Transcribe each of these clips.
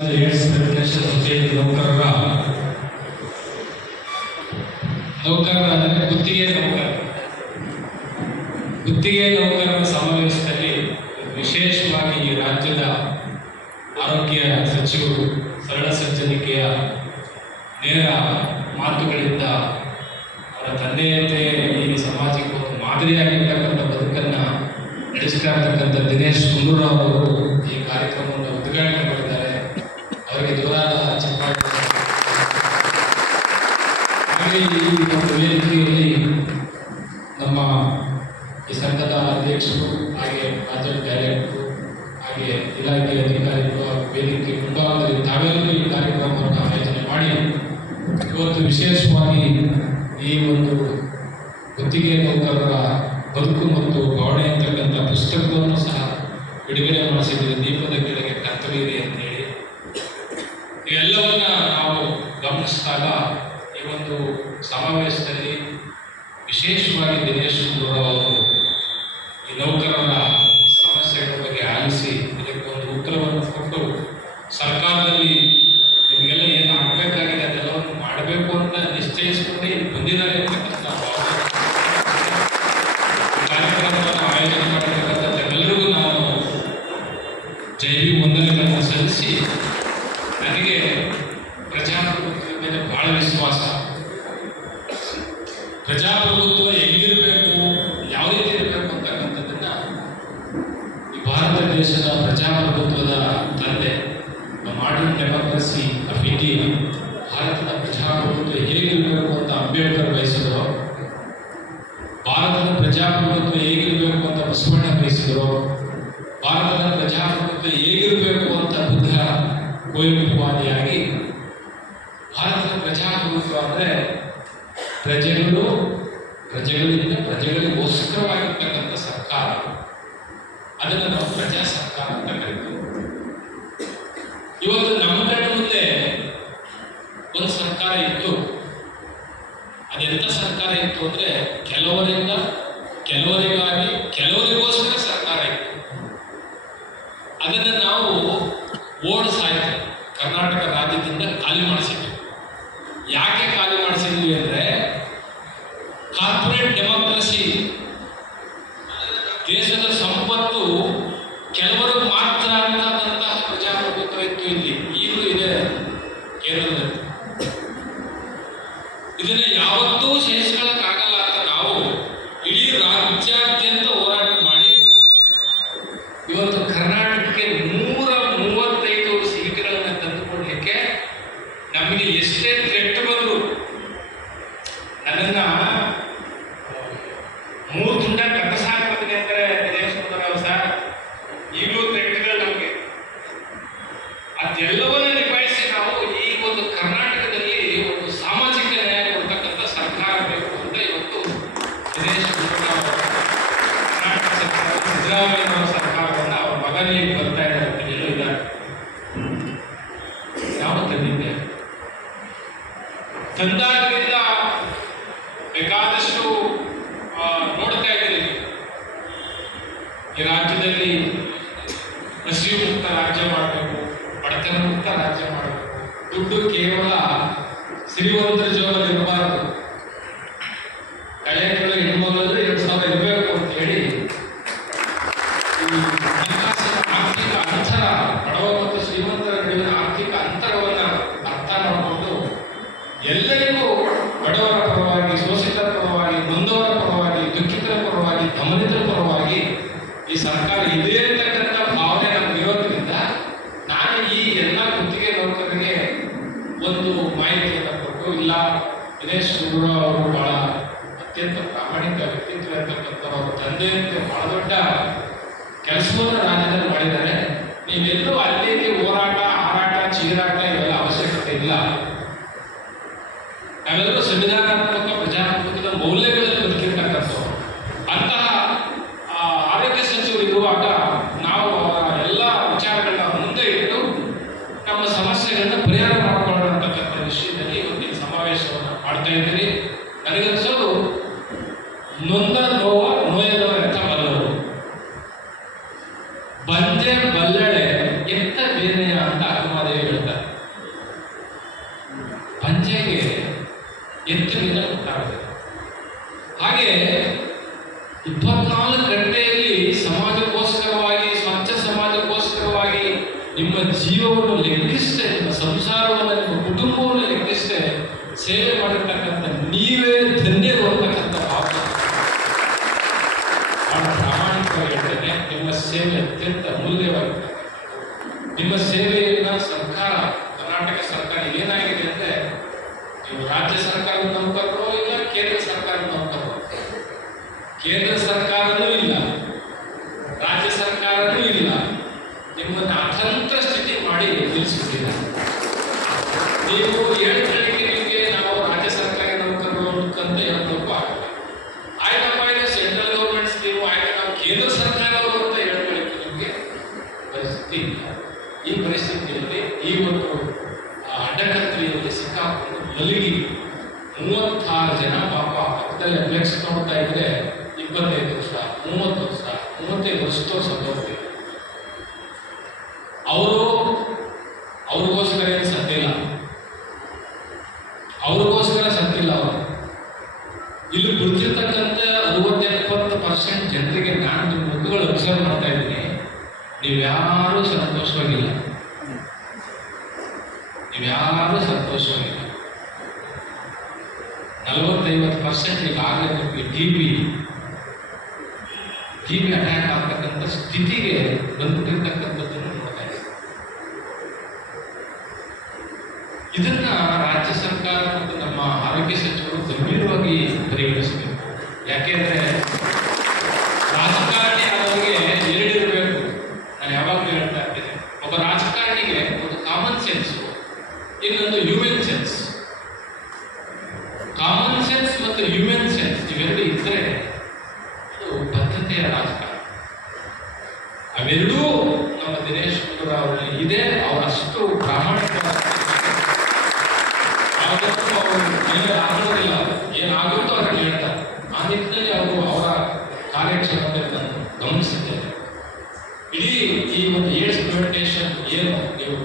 AIDS prevention society ನೌಕರರ ಅಂದರೆ ಗುತ್ತಿಗೆ ನೌಕರರ ಸಮಾವೇಶದಲ್ಲಿ ವಿಶೇಷವಾಗಿ ಈ ರಾಜ್ಯದ ಆರೋಗ್ಯ ಸಚಿವರು ಸರಳ ಸಜ್ಜನಿಕೆಯ ನೇರ ಮಾತುಗಳಿಂದ ಅವರ ತಂದೆಯಂತೆ ಈ ಸಮಾಜಕ್ಕೆ ಒಂದು ಮಾದರಿಯಾಗಿರ್ತಕ್ಕಂಥ ಬದುಕನ್ನು ನಡೆಸ್ತಾ ಇರ್ತಕ್ಕಂಥ ದಿನೇಶ್ ಗುಂಡೂರಾವ್ ಅವರು ಈ ಕಾರ್ಯಕ್ರಮವನ್ನು ಉದ್ಘಾಟನೆ ಮಾಡಿದ್ದಾರೆ. ಅವರಿಗೆ ಜೋರಾದ ಚಪ್ಪಾಳೆ. ಹಾಗೆ ಈ ಒಂದು ವೇದಿಕೆಯಲ್ಲಿ ನಮ್ಮ ಈ ಸಂಘದ ಅಧ್ಯಕ್ಷರು, ಹಾಗೆ ಪ್ರಾಜೆಕ್ಟ್ ಡೈರೆಕ್ಟರು, ಹಾಗೆ ಇಲಾಖೆ ಅಧಿಕಾರಿಗಳು ವೇದಿಕೆ ಮುಂಭಾಗದಲ್ಲಿ ತಾವೆಲ್ಲರೂ ಈ ಕಾರ್ಯಕ್ರಮವನ್ನು ಆಯೋಜನೆ ಮಾಡಿ ಇವತ್ತು ವಿಶೇಷವಾಗಿ ಈ ಒಂದು ಗುತ್ತಿಗೆ ನೌಕರರ ಬದುಕು ಮತ್ತು ಭಾವನೆ ಅಂತಕ್ಕಂಥ ಪುಸ್ತಕವನ್ನು ಸಹ ಬಿಡುಗಡೆ ಮಾಡಿಸಿದರೆ ದೀಪದ ಕೆಳಗೆ ಕರ್ತವ್ಯ ಅಂತೇಳಿ ಇವೆಲ್ಲವನ್ನ ನಾವು ಗಮನಿಸಿದಾಗ ಈ ಒಂದು ಸಮಾವೇಶದಲ್ಲಿ ವಿಶೇಷವಾಗಿ ದಿನೇಶ್ ಗುಂಡೂರಾವ್ ಅವರು ಈ ನೌಕರರ ಸಮಸ್ಯೆಗಳ ಬಗ್ಗೆ ಆಲಿಸಿ ಇದಕ್ಕೆ ಒಂದು ಉತ್ತರವನ್ನು ಕೊಟ್ಟು ಸರ್ಕಾರದಲ್ಲಿ ನಿಮಗೆಲ್ಲ ಏನು ಆಗಬೇಕಾಗಿದೆ ಅದೆಲ್ಲವನ್ನು ಮಾಡಬೇಕು ಅಂತ ನಿಶ್ಚಯಿಸಿಕೊಂಡೇ ಬಂದಿದ್ದಾರೆ ಅಂತಕ್ಕಂಥ ಕಾರ್ಯಕ್ರಮವನ್ನು ಆಯೋಜನೆ ಮಾಡಿರ್ತಕ್ಕಂಥ ತಮ್ಮೆಲ್ಲರಿಗೂ ನಾನು ಜೈವಿ ವಂದನೆಗಳನ್ನು ಸಲ್ಲಿಸಿ, ನನಗೆ ಪ್ರಜಾಪ್ರಭುತ್ವದ ಮೇಲೆ ಬಹಳ ವಿಶ್ವಾಸ. ಪ್ರಜಾಪ್ರಭುತ್ವ ಹೆಂಗಿರಬೇಕು, ಯಾವ ರೀತಿ ಇರಬೇಕು ಅಂತಕ್ಕಂಥದ್ದನ್ನ ಈ ಭಾರತ ದೇಶದ ಪ್ರಜಾಪ್ರಭುತ್ವದ ತಂದೆ, ಮಾಡರ್ನ್ ಡೆಮೋಕ್ರಸಿ ಆಫ್ ಇಂಡಿಯಾ, ಭಾರತದ ಪ್ರಜಾಪ್ರಭುತ್ವ ಹೇಗಿರಬೇಕು ಅಂತ ಅಂಬೇಡ್ಕರ್ ಬಯಸಿದ್ರು, ಭಾರತದ ಪ್ರಜಾಪ್ರಭುತ್ವ ಹೇಗಿರಬೇಕು ಅಂತ ಬಸವಣ್ಣ ಬಯಸಿದ್ರು, ಭಾರತದ ಪ್ರಜಾಪ್ರಭುತ್ವ ಹೇಗಿರಬೇಕು ಅಂತ ಬುದ್ಧ ಕುವೆಂಪುವಾದಿಯಾಗಿ, ಭಾರತದ ಪ್ರಜಾಪ್ರಭುತ್ವ ಅಂದರೆ ಪ್ರಜೆಗಳಿಂದ ಪ್ರಜೆಗಳಿಗೋಸ್ಕರವಾಗಿರ್ತಕ್ಕಂಥ ಸರ್ಕಾರ, ಅದನ್ನು ನಾವು ಪ್ರಜಾ ಸರ್ಕಾರ ಅಂತ ಕರಿತೀವಿ. ಇವತ್ತು ನಮ್ಮ ಕಡೆ ಮುಂದೆ ಒಂದು ಸರ್ಕಾರ ಇತ್ತು. ಅದೆಂಥ ಸರ್ಕಾರ ಇತ್ತು ಅಂದರೆ ಕೆಲವರಿಂದ, ಕೆಲವರಿಗಾಗಿ, ಕೆಲವರಿಗೋಸ್ಕರ ಸರ್ಕಾರ ಇತ್ತು. ಅದನ್ನು ನಾವು ಓಡಿಸಾಯ್ತು, ಕರ್ನಾಟಕ ರಾಜ್ಯದಿಂದ ಖಾಲಿ ಮಾಡಿಸಿದ್ವಿ. ಯಾಕೆ ಖಾಲಿ ಮಾಡಿಸಿದ್ವಿ ಅಂದರೆ ಕಾರ್ಪೊರೇಟ್ ಡೆಮೋಕ್ರಸಿ, ದೇಶದ ಸಂಪತ್ತು ಕೆಲವರು ಮಾತ್ರ ಅಂತಕ್ಕಂತಹ ಪ್ರಜಾಪ್ರಭುತ್ವ ಇತ್ತು. ಇಲ್ಲಿ ಈಗಲೂ ಇದೆ ಕೇಂದ್ರದಲ್ಲಿ. ಇದನ್ನ ಯಾವತ್ತೂ ಸಹಿಸ್ಕೊಳ್ಳಕ್ಕಾಗಲ್ಲ ಅಂತ ನಾವು ಇಡೀ ರಾಜ್ಯಾದ್ಯಂತ ಹೋರಾಟ ಮಾಡಿ ಇವತ್ತು ಕರ್ನಾಟಕಕ್ಕೆ 135 ಸೀಟುಗಳನ್ನು ತಂದುಕೊಡ್ಲಿಕ್ಕೆ ನಮಗೆ ಎಷ್ಟೇ ಥ್ರೆಟ್ ಬಂದ್ರು, ನನ್ನನ್ನ 3 ತುಂಡ ಕಟ್ಟಸಾಕ್ತದೆ ಅಂದರೆ ದಿನೇಶ್ ಗುಂಡೂರಾವ್ ಸರ್, ಈಗಲೂ ಥ್ರೆಟ್ಗಳು ನಮಗೆ. ಅದೆಲ್ಲವನ್ನ ನಿಭಾಯಿಸಿ ನಾವು ಈ ಒಂದು ಕರ್ನಾಟಕದಲ್ಲಿ ಒಂದು ಸಾಮಾಜಿಕ ನ್ಯಾಯ ಕೊಡ್ತಕ್ಕಂಥ ಸರ್ಕಾರ ಬೇಕು ಅಂತ ಇವತ್ತು ದಿನೇಶ್ ಗುಂಡೂರಾವ್ ಕರ್ನಾಟಕ ಸರ್ಕಾರ, ಸಿದ್ದರಾಮಯ್ಯ ಸರ್ಕಾರವನ್ನು ಅವರ ಮಗನಿಗೆ ಬರ್ತಾ ಇದ್ದಾರೆ ಅಂತ ಎಲ್ಲೂ ಇದ್ದಾರೆ. ನಾವು ತಂದಿದ್ದೇವೆ. ತಂದಾಗಲಿಂದ ಬೇಕಾದಷ್ಟು ನೋಡ್ತಾ ಇದ್ದೀರಿ. ಈ ರಾಜ್ಯದಲ್ಲಿ ಹಸಿವು ಮುಕ್ತ ರಾಜ್ಯ ಮಾಡಬೇಕು, ಬಡತನ ಮುಕ್ತ ರಾಜ್ಯ ಮಾಡಬೇಕು. ದುಡ್ಡು ಕೇವಲ ಸಿರಿವಂತರ ಜೀವನದಲ್ಲಿ ಇರಬಾರದು. ಕಳೆಗಳು ಹೆಣ್ಮಗಳಲ್ಲಿ 2,000 ಇರಬೇಕು ಅಂತ ಹೇಳಿ ಆರ್ಥಿಕ ಅಂತರ, ಬಡವ ಮತ್ತು ಶ್ರೀಮಂತರ ನಡುವಿನ ಆರ್ಥಿಕ ಅಂತರವನ್ನು ಅರ್ಥ ಮಾಡಿಕೊಂಡು ಎಲ್ಲರಿಗೂ ಬಡವರ ಪರವಾಗಿ, ಶೋಷಿತರ ಪರವಾಗಿ, ನೊಂದವರ ಪರವಾಗಿ, ದುಃಖಿತರ ಪರವಾಗಿ, ಗಮನಿತರ ಪರವಾಗಿ ಈ ಸರ್ಕಾರ ಇದೆ ಅಂತಕ್ಕಂಥ ಭಾವನೆ ನಮ್ಗೆ ಇರೋದ್ರಿಂದ ನಾನು ಈ ಎಲ್ಲ ಗುತ್ತಿಗೆ ನೌಕರರಿಗೆ ಒಂದು ಮಾಹಿತಿಯನ್ನು ಕೊಟ್ಟು, ಇಲ್ಲ ದಿನೇಶ್ ಗುಂಡೂರಾವ್ ಅವರು ಬಹಳ ಅತ್ಯಂತ ಪ್ರಾಮಾಣಿಕ ವ್ಯಕ್ತಿತ್ವ ಇರ್ತಕ್ಕಂಥವ್ರ ತಂದೆಯಂತೆ ಬಹಳ ದೊಡ್ಡ ಕೆಲಸವನ್ನು ರಾಜ್ಯದಲ್ಲಿ ಮಾಡಿದ್ದಾರೆ. ನೀವೆಲ್ಲರೂ ಅಲ್ಲಿ ಹೋರಾಟ, ಹಾರಾಟ, ಚೀರಾಟ ಇವೆಲ್ಲ ಅವಶ್ಯಕತೆ ಇಲ್ಲ. ನಾವೆಲ್ಲರೂ ಸಂವಿಧಾನಾತ್ಮಕ ಪ್ರಜಾಪ್ರಭುತ್ವದ ಮೌಲ್ಯಗಳಲ್ಲಿ ಬದುಕಿರ್ತಕ್ಕಂಥವ್ರು. ಅಂತಹ ಆರೋಗ್ಯ ಸಚಿವರು ಇರುವಾಗ ನಾವು ಅವರ ಎಲ್ಲ ವಿಚಾರಗಳನ್ನ ಮುಂದೆ ಇಟ್ಟು ನಮ್ಮ ಸಮಸ್ಯೆಗಳನ್ನ ಪರಿಹಾರ ಮಾಡಿಕೊಳ್ಳೋಣ ಅಂತಕ್ಕಂಥ ವಿಷಯದಲ್ಲಿ ಇವತ್ತಿನ ಸಮಾವೇಶವನ್ನು ಮಾಡ್ತಾ ಇದ್ದೀರಿ. ನನಗನ್ಸೋದು ನೊಂದ ನೋಯದವ ಎಂತ ಬಲ್ಲವರು, ಬಂದೆ ಬಲ್ಲೆಳೆ ಎಂತ ಬೇನೆಯ ಅಂತ ಅಕ್ಕಮಹಾದೇವಿ ಹೇಳ್ತಾರೆ, ಪಂಚೆಗೆ ಎತ್ತರಿಂದ ಉಂಟಾಗಬೇಕು. ಹಾಗೆ 24 ಗಂಟೆಯಲ್ಲಿ ಸಮಾಜಕ್ಕೋಸ್ಕರವಾಗಿ, ಸ್ವಚ್ಛ ಸಮಾಜಕ್ಕೋಸ್ಕರವಾಗಿ ನಿಮ್ಮ ಜೀವವನ್ನು ಲೆಕ್ಕಿಸದೆ, ನಿಮ್ಮ ಸಂಸಾರವನ್ನು, ನಿಮ್ಮ ಕುಟುಂಬವನ್ನು ಲೆಕ್ಕಿಸದೆ ಸೇವೆ ಮಾಡಿರ್ತಕ್ಕಂಥ ನೀವೇ ಧನ್ಯರು ಅಂತಕ್ಕಂಥ ಭಾವನೆ. ಬಹಳ ಪ್ರಾಮಾಣಿಕವಾಗಿ ಹೇಳ್ತೇನೆ, ನಿಮ್ಮ ಸೇವೆ ಅತ್ಯಂತ ಅಮೂಲ್ಯವಾಗಿದೆ. ನಿಮ್ಮ ಸೇವೆಯನ್ನ ಸರ್ಕಾರ, ಕರ್ನಾಟಕ ಸರ್ಕಾರ ಏನಾಗಿದೆ ಅಂದ್ರೆ, ನೀವು ರಾಜ್ಯ ಸರ್ಕಾರದ ನೌಕರರು ಇಲ್ಲ, ಕೇಂದ್ರ ಸರ್ಕಾರದ ನೌಕರರು. ಕೇಂದ್ರ ಸರ್ಕಾರನೂ ಇಲ್ಲ, ರಾಜ್ಯ ಸರ್ಕಾರನೂ ಇಲ್ಲ, ನಿಮ್ಮನ್ನು ಅತಂತ್ರ ಸ್ಥಿತಿ ಮಾಡಿ ನಿಲ್ಲಿಸಿಬಿಟ್ಟಿದ್ದಾರೆ. ನೀವು ಹೇಳ್ಕೊಳ್ಳಿಕ್ಕೆ ನಿಮಗೆ ನಾವು ರಾಜ್ಯ ಸರ್ಕಾರಿ ನೌಕರರು ಅಂತ ಹೇಳೋದಕ್ಕೂ ಆಗಲ್ಲ. ಆಯ್ತಪ್ಪ, ಇದು ಸೆಂಟ್ರಲ್ ಗೌರ್ಮೆಂಟ್ ಸ್ಕೀಮು, ಆಯ್ತು ನಾವು ಕೇಂದ್ರ ಸರ್ಕಾರವರು ಅಂತ ಹೇಳ್ಕೊಳ್ಳಿಕ್ಕೆ ನಿಮಗೆ ಪರಿಸ್ಥಿತಿ ಇಲ್ಲ. ಈ ಪರಿಸ್ಥಿತಿಯಲ್ಲಿ ಈ ಒಂದು ಅಡ್ಡಕತ್ತಲೆಯಲ್ಲಿ ಸಿಕ್ಕಾಕೊಂಡು ಮಲಗಿ 36 ಜನ ಪಾಪ ಪಕ್ಕದಲ್ಲಿ ಫ್ಲೆಕ್ಸ್ ನೋಡ್ತಾ ಇದ್ರೆ 25 ವರ್ಷ, 30 ವರ್ಷ, 35 ವರ್ಷದವ್ರು ಸತ್ತೋಗ್ತೀವಿ. ಅವ್ರಿಗೋಸ್ಕರ ಏನು ಸತ್ತಿಲ್ಲ, ಅವ್ರಿಗೋಸ್ಕರ ಸತ್ತಿಲ್ಲ. ಅವರು ಇಲ್ಲಿ ಕುಳಿತಿರ್ತಕ್ಕಂಥ 60-70% ಜನರಿಗೆ ನಾನು ನಿಮ್ಮ ಮುಖಗಳು ಅಬ್ಸರ್ವ್ ಮಾಡ್ತಾ ಇದ್ದೀನಿ, ನೀವ್ಯಾರೂ ಸಂತೋಷವಾಗಿಲ್ಲ, ನೀವ್ಯಾರೂ ಸಂತೋಷವಾಗಿಲ್ಲ. 40-50% ಈಗಾಗಲೇ ನಿಮಗೆ ಟಿಬಿ ಅಟ್ಯಾಕ್ ಆಗ್ತಕ್ಕಂಥ ಸ್ಥಿತಿಗೆ ಬಂದ್ಬಿಟ್ಟಿರ್ತಕ್ಕಂಥದ್ದನ್ನು ನೋಡ್ತಾ ಇದ್ದೀವಿ. ಇದನ್ನ ರಾಜ್ಯ ಸರ್ಕಾರ ಮತ್ತು ನಮ್ಮ ಆರೋಗ್ಯ ಸಚಿವರು ಗಂಭೀರವಾಗಿ ಪರಿಗಣಿಸಬೇಕು. ಯಾಕೆಂದ್ರೆ ರಾಜಕಾರಣಿ ಆದವರಿಗೆ ಎರಡಿರಬೇಕು. ನಾನು ಯಾವಾಗಲೂ ಹೇಳ್ತಾ ಇದ್ದೇನೆ, ಒಬ್ಬ ರಾಜಕಾರಣಿಗೆ ಒಂದು ಕಾಮನ್ ಸೆನ್ಸು, ಇನ್ನೊಂದು ಹ್ಯೂಮನ್ ಸೆನ್ಸ್. ಕಾಮನ್ ಸೆನ್ಸ್ ಮತ್ತು ಹ್ಯೂಮನ್ ಸೆನ್ಸ್ ಇವೆರಡು ಇದ್ರೆ ಅದು ಬದ್ಧತೆಯ ರಾಜಕಾರಣ. ಅವೆರಡೂ ನಮ್ಮ ದಿನೇಶ್ ಗುಂಡೂರಾವ್ ಅವರಲ್ಲಿ ಇದೆ. ಅವರಷ್ಟು ಪ್ರಾಮಾಣಿಕವಾಗಿ ಆಗೋದಿಲ್ಲ, ಏನಾಗುತ್ತೋ ಅದನ್ನು ಹೇಳ್ತಾರೆ. ಆ ನಿಟ್ಟಿನಲ್ಲಿ ಅವರು ಅವರ ಕಾರ್ಯಕ್ಷಮತೆ ನಾನು ಗಮನಿಸಿದ್ದೇನೆ. ಇಡೀ ಈ ಒಂದು ಏಡ್ಸ್ ಪ್ರಿವೆಂಟೇಷನ್ ಏನು ನೀವು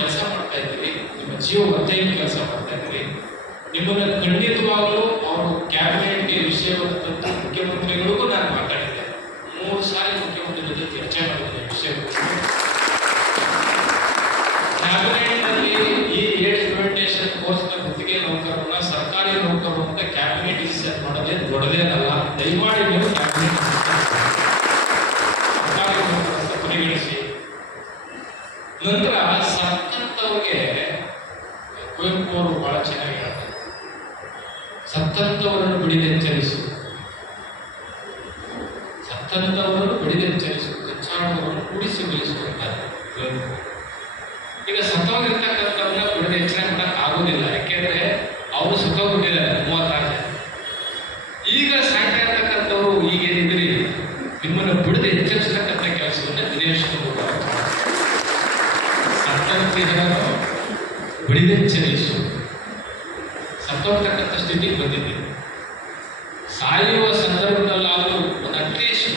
ಕೆಲಸ ಮಾಡ್ತಾ ಇದ್ದೀರಿ, ನಿಮ್ಮ ಜೀವ ಒತ್ತಾಯ ಕೆಲಸ ಮಾಡ್ತಾ ಇದ್ದೀರಿ, ನಿಮ್ಮನ್ನು ಖಂಡಿತವಾಗಲೂ ಅವರು ಕ್ಯಾಬಿನೆಟ್ಗೆ ವಿಷಯವನ್ನು ತಂದು ಮುಖ್ಯಮಂತ್ರಿಗಳಿಗೂ ನಾನು ಮಾತಾಡಿದ್ದೆ. 3 ಸಾರಿ ಮುಖ್ಯಮಂತ್ರಿಗಳ ಜೊತೆ ಚರ್ಚೆ ಮಾಡಿದ್ದೆ ವಿಷಯಗಳು. ಕ್ಯಾಬಿನೆಟ್ನಲ್ಲಿ ಈ ಏಡ್ಸ್ ಪ್ರಿವೆಂಟೇಷನ್ ಕೋರ್ಸ್ನ ಗುತ್ತಿಗೆ ನೌಕರರನ್ನ ಸರ್ಕಾರಿ ನೌಕರರು ಅಂತ ಕ್ಯಾಬಿನೆಟ್ ಡಿಸಿಷನ್ ಮಾಡೋದೇ ದೊಡ್ಡದೇನಲ್ಲ. ದಯಮಾಡಿ ನೀವು ಕ್ಯಾಬಿನೆಟ್ ಸರ್ಕಾರಿ ನೌಕರರು ಅಂತ ಪರಿಗಣಿಸಿ. ನಂತರ ಸತ್ತಂತವ್ರಿಗೆ ಕುವೆಂಪು ಅವರು ಬಹಳ ಚೆನ್ನಾಗಿ ಹೇಳ್ತಾರೆ, ಸತ್ತಂತವರನ್ನು ಬಿಡಿದೆಚ್ಚರಿಸು, ಸತ್ತಂತವರನ್ನು ಬಿಡಿದೆಚ್ಚರಿಸು, ಕಚ್ಚಾಡುವವರನ್ನು ಕೂಡಿಸಿ ಬೆಳೆಸುತ್ತಾರೆ. ಈಗ ಸತ್ತೋಗಿರ್ತಕ್ಕಂಥವ್ರನ್ನ ಬಿಡದೆ ಎಚ್ಚರ ಮಾಡಕ್ ಆಗೋದಿಲ್ಲ, ಯಾಕೆಂದ್ರೆ ಅವರು ಸತ್ತೋಗ್ಬಿಟ್ಟಿದ್ದಾರೆ 36 ಜನ. ಈಗ ಸಾಯ್ತಾ ಇರ್ತಕ್ಕಂಥವ್ರು ಈಗೇನಿದ್ರಿ, ನಿಮ್ಮನ್ನು ಬಿಡದೆ ಎಚ್ಚರಿಸತಕ್ಕಂಥ ಕೆಲಸವನ್ನ ದಿನೇಶ್ ಗುಂಡೂರಾವ್ ಸತ್ತಂತಿರನ್ನು ಬಿಡಿದೆಚ್ಚರಿಸು. ಸತ್ತೋಗ್ತಕ್ಕಂಥ ಸ್ಥಿತಿಗೆ ಬಂದಿದ್ದೀವಿ. ಸಾಯುವ ಸಂದರ್ಭದಲ್ಲಾದರೂ ಒಂದು ಅಟ್ಲೀಸ್ಟ್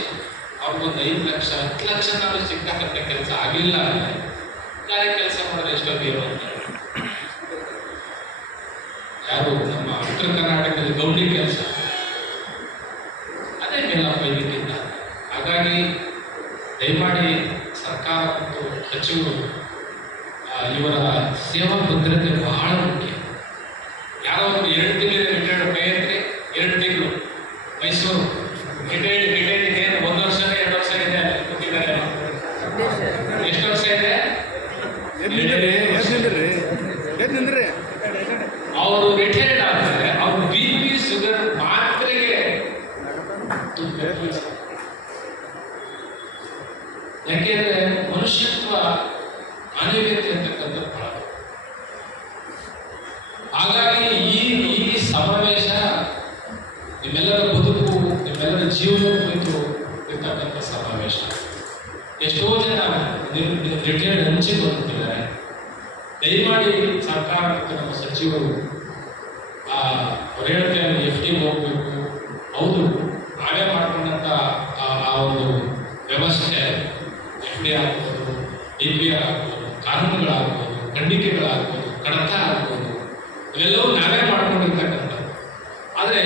ಅವ್ರಿಗೊಂದು 5 ಲಕ್ಷ 10 ಲಕ್ಷ ನಾವು ಸಿಗ್ತಕ್ಕಂಥ ಕೆಲಸ ಆಗಲಿಲ್ಲ ಅಂದರೆ ಯಾರೇ ಕೆಲಸ ಮಾಡೋದು ಎಷ್ಟೊತ್ತಿರೋ ಅಂತ. ಯಾರು ನಮ್ಮ ಉತ್ತರ ಕರ್ನಾಟಕದಲ್ಲಿ ಗೌಡಿ ಕೆಲಸ ಅದೇ ಮೇಲಪ್ಪ ಇದಕ್ಕಿಂತ. ಹಾಗಾಗಿ ದಯಮಾಡಿ ಸರ್ಕಾರ ಮತ್ತು ಸಚಿವರು ಇವರ ಸೇವಾ ಭದ್ರತೆ ಬಹಳ ಮುಖ್ಯ. ಯಾರೋ ಒಂದು 2 ತಿಂಗಳು ರಿಟೈರ್ಡ್ ಪ್ರಯತ್ನ 2 ತಿಂಗಳು ಮೈಸೂರು ರಿಟೈರ್ಡ್ ಇದೆ, 1 ವರ್ಷ 2 ವರ್ಷ ಇದೆ ಕೊಟ್ಟಿದ್ದಾರೆ. ಎಷ್ಟು ವರ್ಷ ಇದೆ? ಅವರು ರಿಟೈರ್ಡ್ ಆದರೆ ಅವ್ರು BP ಶುಗರ್ ಮಾತ್ರೆಗೆ ಯಾಕೆಂದ್ರೆ ಮನುಷ್ಯತ್ವ ಮಾನವೀಯತೆ ಅಂತಕ್ಕಂಥದ್ದು ಬಹಳ. ಹಾಗಾಗಿ ಈ ಸಮಾವೇಶ ನಿಮ್ಮೆಲ್ಲರ ಬದುಕು, ನಿಮ್ಮೆಲ್ಲರ ಜೀವನ ಕುರಿತು ಇರ್ತಕ್ಕಂಥ ಸಮಾವೇಶ. ಎಷ್ಟೋ ಜನ ರಿಟೈರ್ಡ್ ಹಂಚಿಗೆ ಬಂದಿದ್ದಾರೆ. ದಯಮಾಡಿ ಸರ್ಕಾರ ಮತ್ತು ನಮ್ಮ ಸಚಿವರು ಅವ್ರು ಹೇಳ್ತಾರೆ FD ಹೋಗ್ಬೇಕು. ಹೌದು, ನಾವೇ ಮಾಡ್ಕೊಂಡಂಥ ಆ ಒಂದು ವ್ಯವಸ್ಥೆ FD ಆಗ್ಬೋದು, DPR ಆಗ್ಬೋದು, ಕಾನೂನುಗಳಾಗ್ಬೋದು, ಖಂಡಿಕೆಗಳಾಗ್ಬೋದು, ಕಡತ ಆಗ್ಬೋದು, ಇವೆಲ್ಲವೂ ನಾವೇ ಮಾಡ್ಕೊಂಡಿರ್ತಕ್ಕಂಥ. ಆದರೆ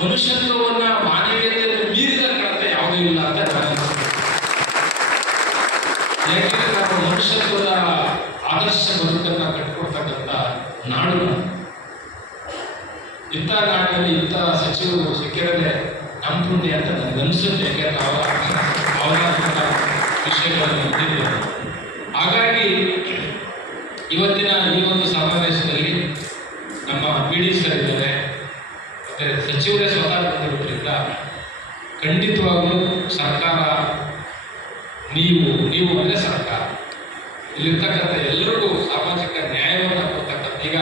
ಮನುಷ್ಯತ್ವವನ್ನ ಮಾನವೀಯತೆಯನ್ನು ಮೀರಿದ ಕಡತ ಯಾವುದೂ ಇಲ್ಲ ಅಂತ ನಾನು ಯಾಕೆಂದ್ರೆ ನಾವು ಮನುಷ್ಯತ್ವದ ಆದರ್ಶ ಬದುಕನ್ನ ಕಟ್ಕೊಡ್ತಕ್ಕಂಥ ನಾಡು. ಇಂಥ ನಾಡಿನಲ್ಲಿ ಇಂಥ ಸಚಿವರು ಸಿಕ್ಕಿರದೆ ನಮ್ಮ ಪುಣ್ಯ ಅಂತ ನನಗನ್ಸುತ್ತೆ. ಯಾಕೆಂದ್ರೆ ಅವರ ವಿಷಯಗಳನ್ನು ಇಟ್ಟಿದ್ದೇವೆ. ಹಾಗಾಗಿ ಇವತ್ತಿನ ಈ ಒಂದು ಸಮಾವೇಶದಲ್ಲಿ ನಮ್ಮ PD ಸರ್ ಇದ್ದಾರೆ, ಮತ್ತೆ ಸಚಿವರೇ ಸ್ವತಃ ಬಂದಿರೋದ್ರಿಂದ ಖಂಡಿತವಾಗಲೂ ಸರ್ಕಾರ ನೀವು ಅಂದರೆ ಸರ್ಕಾರ ಇಲ್ಲಿರ್ತಕ್ಕಂಥ ಎಲ್ಲರಿಗೂ ಸಾಮಾಜಿಕ ನ್ಯಾಯವನ್ನು ಕೊಡ್ತಕ್ಕಂಥ. ಈಗ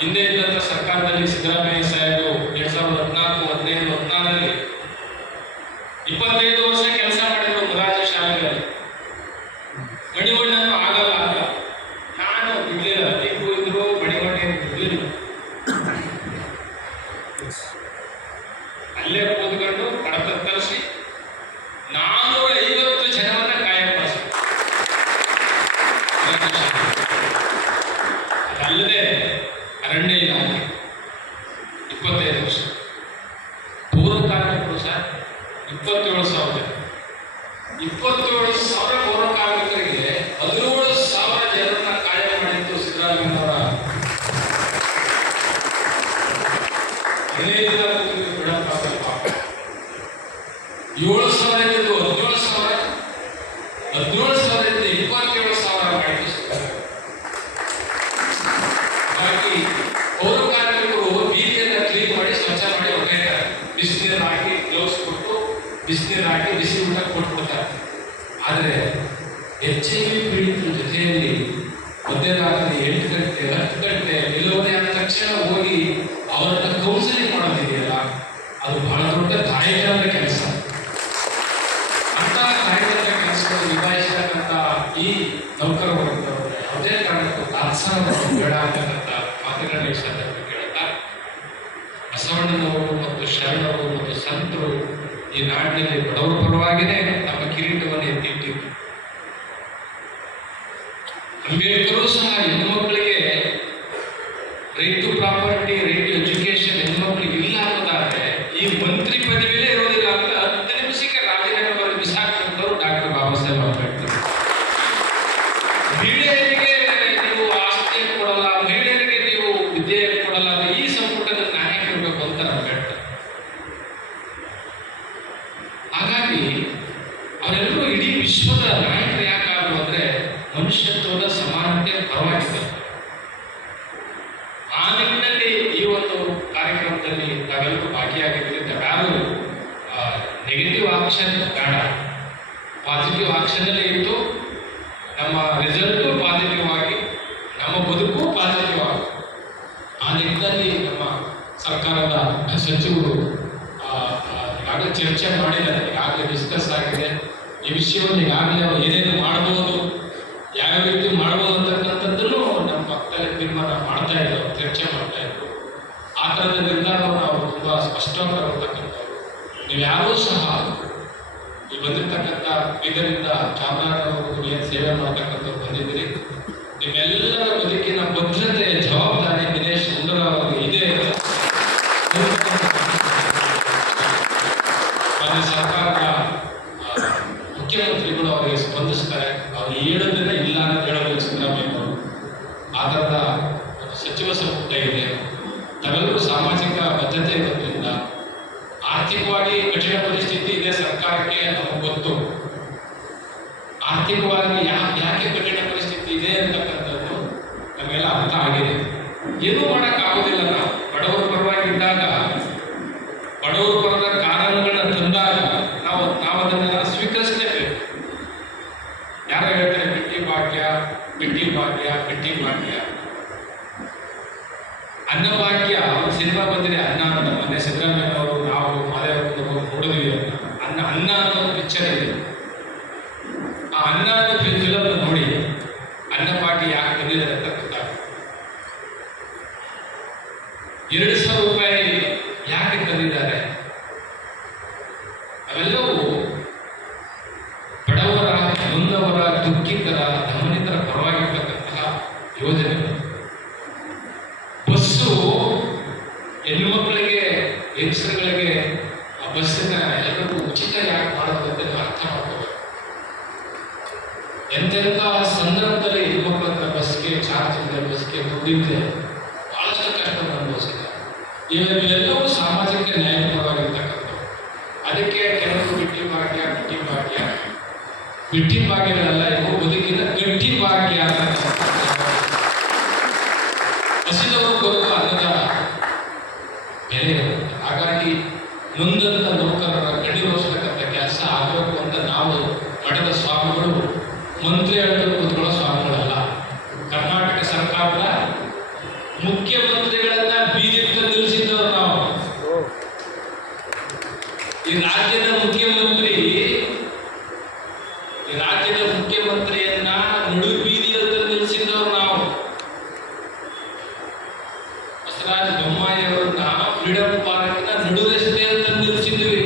ಹಿಂದೆ ಇದ್ದಂಥ ಸರ್ಕಾರದಲ್ಲಿ ಸಿದ್ದರಾಮಯ್ಯ ಸಾಹೇಬರು 2014, 25 ವರ್ಷ ಕೆಲಸ ಮಾಡಿದ್ರು ಮುರಾರ್ಜಿ ಶಾಲೆಗಳಲ್ಲಿ. ಮಣಿವಣ್ಣನು ಆಗಲ್ಲ ಅಂತ ನಾನು ಬಿಡ್ಲಿಲ್ಲ, ನೀವು ಇದ್ರು ಮಣಿವಣ್ಣೇನು ಬಿಡ್ಲಿಲ್ಲ. ಅಲ್ಲೇ ಕೂತ್ಕೊಂಡು ಕಡತ ತರಿಸಿ 450 ಜನವನ್ನ ಕಾಯಂಗೊಳಿಸಿ, ಅದಲ್ಲದೆ ಅರಣ್ಯ ಇಲಾಖೆ 25 ವರ್ಷ, ಪೌರ ಕಾರ್ಮಿಕರು ಸರ್ 27,000 ಪೌರ ಕಾರ್ಮಿಕರಿಗೆ 17,000 ಜನರನ್ನ ಕಾಯ ಮಾಡಿದ್ದು ಸಿದ್ದರಾಮಯ್ಯನವರ 15 ಬಿಡಪ್ಪ. 7,000 ಇದ್ದು 17,000, 17,000 ಇದ್ದು 27,000 ಮಾಡಿದ್ದು. ಹಾಗಾಗಿ ಪೌರ ಕಾರ್ಮಿಕರು ಬೀದಿಯನ್ನ ಕ್ಲೀನ್ ಮಾಡಿ ಸ್ವಚ್ಛ ಮಾಡಿ ಹೊರಟಾರೆ. ಬಿಸಿನೀರು ಹಾಕಿ ಗ್ಲೌಸ್ ಕೊಟ್ಟು ಬಿಸಿನೀರು ಹಾಕಿ ಬಿಸಿ ಊಟ ಕೊಟ್ಬಿಡ್ತಾರೆ. ಆದರೆ HIV ಪೀಡಿತರ ಜೊತೆಯಲ್ಲಿ ಮಧ್ಯರಾತ್ರಿ 8 ಗಂಟೆ 10 ಗಂಟೆ ನಿಲುವರಿ ಆದ ತಕ್ಷಣ ಹೋಗಿ ಅವರನ್ನ ಕೌನ್ಸಿಲಿಂಗ್ ಮಾಡೋದಿದೆಯಲ್ಲ, ಅದು ಬಹಳ ದೊಡ್ಡ ಕಾಯಕದ ಕೆಲಸ. ಅಂತ ಕಾಯಕದ ಕೆಲಸವನ್ನು ನಿಭಾಯಿಸತಕ್ಕಂಥ ಈ ನೌಕರ ವರ್ಗದವರು ಯಾವುದೇ ಕಾರಣಕ್ಕೂ ಪ್ರೋತ್ಸಾಹ ಬೇಡ ಅಂತಕ್ಕಂಥ ಮಾತುಗಳನ್ನ ಈ ಸಂದರ್ಭದಲ್ಲಿ ಕೇಳುತ್ತಾ, ಬಸವಣ್ಣನವರು ಮತ್ತು ಶರಣರು ಮತ್ತು ಸಂತರು ಈ ನಾಡಿನಲ್ಲಿ ಬಡವರ ಪರವಾಗಿಯೇ ನಮ್ಮ ಕಿರೀಟವನ್ನು ಎತ್ತಿಟ್ಟಿದ್ರು. ಅಂಬೇಡ್ಕರು ಸಹ ಹೆಣ್ಣುಮಕ್ಕಳಿಗೆ right to property, right to education ಹೆಣ್ಣುಮಕ್ಕಳಿಗೆ ಇಲ್ಲ ಅನ್ನೋದಾದ್ರೆ ಈ ಮಂತ್ರಿ ಪದವಿಯೇ ಇರೋದಿಲ್ಲ ಅಂತ 10 ನಿಮಿಷಕ್ಕೆ ರಾಜೀನಾಮೆ ಬರೆದು ಬಿಸಾಕಿದಂಥವ್ರು ಡಾಕ್ಟರ್ ಬಾಬಾ ಸಾಹೇಬ್ ಅಂಬೇಡ್ಕರ್. ಮಹಿಳೆಯರಿಗೆ ನೀವು ಆಸ್ತಿಯನ್ನು ಕೊಡಲ್ಲ, ಮಹಿಳೆಯರಿಗೆ ನೀವು ವಿದ್ಯೆಯನ್ನು ಕೊಡಲ್ಲ ಅಂತ ಈ ಸಂಪುಟದ ನಾಯಕ ಇರಬೇಕು ಅಂತ ಅಂಬೇಡ್ಕರ್. ಹಾಗಾಗಿ ಅವರೆಲ್ಲರೂ ಇಡೀ ವಿಶ್ವದ ನಾಯಕರು ಯಾಕಾದ್ರು ಅಂದ್ರೆ ಮನುಷ್ಯತ್ವದ ಸಮಾನತೆ ಪರವಾಗಿದ್ದಾರೆ. ಆ ನಿಟ್ಟಿನಲ್ಲಿ ಈ ಒಂದು ಕಾರ್ಯಕ್ರಮದಲ್ಲಿ ತಾವೆಲ್ಲರೂ ಭಾಗಿಯಾಗಿದ್ದರಿಂದ ಯಾರು ನೆಗೆಟಿವ್ ಆಕ್ಷನ್ ಬೇಡ, ಪಾಸಿಟಿವ್ ಆಕ್ಷನ್ ಇತ್ತು. ನಮ್ಮ ರಿಸಲ್ಟು ಪಾಸಿಟಿವ್ ಆಗಿ, ನಮ್ಮ ಬದುಕು ಪಾಸಿಟಿವ್ ಆಗಿ, ಆ ನಿಟ್ಟಿನಲ್ಲಿ ನಮ್ಮ ಸರ್ಕಾರದ ಸಚಿವರು ಈಗಾಗಲೇ ಚರ್ಚೆ ಮಾಡಿದ್ದಾರೆ, ಈಗಾಗಲೇ ಡಿಸ್ಕಸ್ ಆಗಿದೆ. ಈ ವಿಷಯವನ್ನು ಈಗಾಗಲೇ ಅವರು ಏನೇನು ಮಾಡಬಹುದು, ಯಾವ ರೀತಿ ಮಾಡಬಹುದು ಅಂತಕ್ಕಂಥದ್ದನ್ನು ನಮ್ಮ ಪಕ್ಕದಲ್ಲಿ ತೀರ್ಮಾನ ಮಾಡ್ತಾ ಇದ್ರು, ಚರ್ಚೆ ಮಾಡ್ತಾ ಇದ್ರು. ಆ ಥರದ ನಿರ್ಧಾರವನ್ನು ಅವರು ತುಂಬ ಸ್ಪಷ್ಟವಾಗಿ ಬರ್ತಕ್ಕಂಥವ್ರು. ನೀವು ಯಾರೂ ಸಹ ಈ ಬಂದಿರ್ತಕ್ಕಂಥ ಬೀದರಿಂದ ಚಾಮರಾಜನಗರವರು ಏನು ಸೇವೆ ಮಾಡ್ತಕ್ಕಂಥವ್ರು ಬಂದಿದ್ದೀರಿ, ನಿಮ್ಮೆಲ್ಲರ ಬದುಕಿನ ಭದ್ರತೆ ಜವಾಬ್ದಾರಿ ದಿನೇಶ್ ಗುಂಡೂರಾವ್ ಅವರಿಗೆ ಇದೆ. ಸರ್ಕಾರದ ಮುಖ್ಯಮಂತ್ರಿಗಳು ಅವರಿಗೆ ಸ್ಪಂದಿಸ್ತಾರೆ. ಅವರು ಹೇಳೋದನ್ನ ಇಲ್ಲ ಅಂತ ಹೇಳೋದು ಸಿದ್ದರಾಮಯ್ಯ ಅವರು. ಆ ಥರದ ಒಂದು ಸಚಿವ ಸಂಪುಟ ಇದೆ. ತಾವೆಲ್ಲರೂ ಸಾಮಾಜಿಕ ಬದ್ಧತೆ ಇರೋದ್ರಿಂದ ಆರ್ಥಿಕವಾಗಿ ಕಠಿಣ ಪರಿಸ್ಥಿತಿ ಇದೆ ಸರ್ಕಾರಕ್ಕೆ, ನಮಗೆ ಗೊತ್ತು. ಆರ್ಥಿಕವಾಗಿ ಯಾಕೆ ಕಠಿಣ ಪರಿಸ್ಥಿತಿ ಇದೆ ಅಂತಕ್ಕಂಥದ್ದು ನಮಗೆಲ್ಲ ಅರ್ಥ ಆಗಿದೆ. ಏನೂ ಮಾಡೋಕ್ಕಾಗೋದಿಲ್ಲ. ನಾವು ಬಡವರ ಪರವಾಗಿದ್ದಾಗ, ಬಡವರ ಪರದ ಕಾನೂನುಗಳನ್ನ ತಂದಾಗ ನಾವು ಅದನ್ನೆಲ್ಲ ಸ್ವೀಕರಿಸಲೇಬೇಕು. ಯಾರು ಹೇಳ್ತಾರೆ ಬಿಟ್ಟಿ ಭಾಗ್ಯ, ಬಿಟ್ಟಿ ಭಾಗ್ಯ, ಬಿಟ್ಟಿ ಭಾಗ್ಯ, ಅನ್ನಭಾಗ್ಯ. ಒಂದು ಸಿನಿಮಾ ಬಂದಿದೆ ಅನ್ನ ಅಂತ, ಮೊನ್ನೆ ಸಿದ್ದರಾಮಯ್ಯ ಅವರು ನಾವು ಮಾದೇವರು ನೋಡಿದ್ವಿ. ಅನ್ನ ಅನ್ನೋ ಒಂದು ಪಿಕ್ಚರ್ ಇದೆ. ಆ ಅನ್ನ ಅನ್ನೋ ಫಿಲಮ್ ನೋಡಿ ಅನ್ನಭಾಗ್ಯ ಯಾಕೆ ಬಂದಿದ್ದಾರೆ ಅಂತ ಗೊತ್ತಾಗುತ್ತೆ. 2,000 ರೂಪಾಯಿ ಯಾಕೆ ತಂದಿದ್ದಾರೆ? ಅವೆಲ್ಲವೂ ಬಡವರ, ನೊಂದವರ, ದುಃಖಿತರ, ದಮನಿತರ ಪರವಾಗಿರ್ತಕ್ಕಂತಹ ಬಸ್ಸು ಹೆಣ್ಮಕ್ಳಿಗೆ ಹೆಂಗಸರುಗಳಿಗೆ ಆ ಬಸ್ಸಿನ ಎಲ್ಲರಿಗೂ ಉಚಿತ ಯಾಕೆ ಮಾಡೋದಂತ ಅರ್ಥ ಮಾಡ್ಕೋಬೇಕು. ಎಂತೆಂಥ ಸಂದರ್ಭದಲ್ಲಿ ಹೆಣ್ಮಕ್ಳ ಹತ್ರ ಬಸ್ಗೆ ಚಾರ್ಜ್ ಇದೆ, ಬಸ್ಗೆ ದುಡ್ಡಿದ್ರೆ ಬಹಳಷ್ಟು ಕಷ್ಟವನ್ನು ಅನುಭವಿಸಿದ್ದಾರೆ. ಇವೆಲ್ಲವೂ ಸಾಮಾಜಿಕ ನ್ಯಾಯಪರವಾಗಿರ್ತಕ್ಕಂಥದ್ದು. ಅದಕ್ಕೆ ಕೆಲವರು ಬಿಟ್ಟಿ ಭಾಗ್ಯಗಳೆಲ್ಲ ಇವು ಬದುಕಿನ ಗಟ್ಟಿ ಭಾಗ್ಯ ಅಂತ. ಹಸಿದವರು ಬರುವ ಅನ್ನದ ಬೆಲೆ ಇರುತ್ತೆ. ಹಾಗಾಗಿ ನೊಂದಂತ ನೌಕರರ ಗಡಿರೋಸ್ತಕ್ಕಂಥ ಕೆಲಸ ಆಗಬೇಕು ಅಂತ ನಾವು ಮಠದ ಸ್ವಾಮಿಗಳು ಮಂತ್ರಿಗಳು ಕೂತ್ಕೊಳ್ಳೋ ಸ್ವಾಮಿಗಳಲ್ಲ. ಕರ್ನಾಟಕ ಸರ್ಕಾರದ ಮುಖ್ಯಮಂತ್ರಿಗಳನ್ನ ಬೀದಿಗೆ ನಿಲ್ಲಿಸಿದ್ದವರು ನಾವು. ಈ ರಾಜ್ಯದ ಮುಖ್ಯಮಂತ್ರಿಯನ್ನ ನಡು ಬೀದಿಯಲ್ಲಿ ನಿಲ್ಲಿಸಿದವರು ನಾವು. ಬಸವರಾಜ ಬೊಮ್ಮಾಯಿ ಅವರನ್ನ ಫ್ರೀಡಂ ಪಾರ್ಕ್ನ ನಡು ರಸ್ತೆಯಲ್ಲಿ ತಂದು ನಿಲ್ಲಿಸಿದ್ವಿ.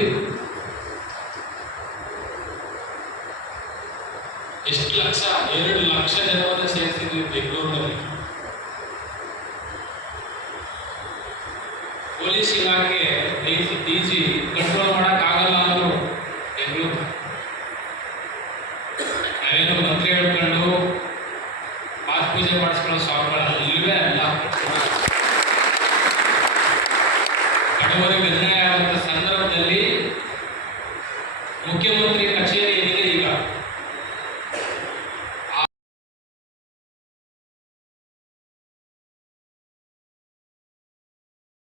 ಎಷ್ಟು ಲಕ್ಷ? 2 ಲಕ್ಷ ಜನರನ್ನ ಸೇರಿಸಿದ್ವಿ ಬೆಂಗಳೂರಿನಲ್ಲಿ. ಪೊಲೀಸ್ ಇಲಾಖೆ ಡಿಜಿ ಕಂಟ್ರೋಲ್ ಮಾಡಕ್ ಆಗಲ್ಲ ಅಂದ್ರು ಬೆಂಗಳೂರು. ನಾವೇನು ಮಂತ್ರಿ ಹೇಳ್ಕೊಂಡು ಪಾದ ಪೂಜೆ ಮಾಡಿಸ್ಕೊಳ್ಳೋ ಸ್ವಾಮಿ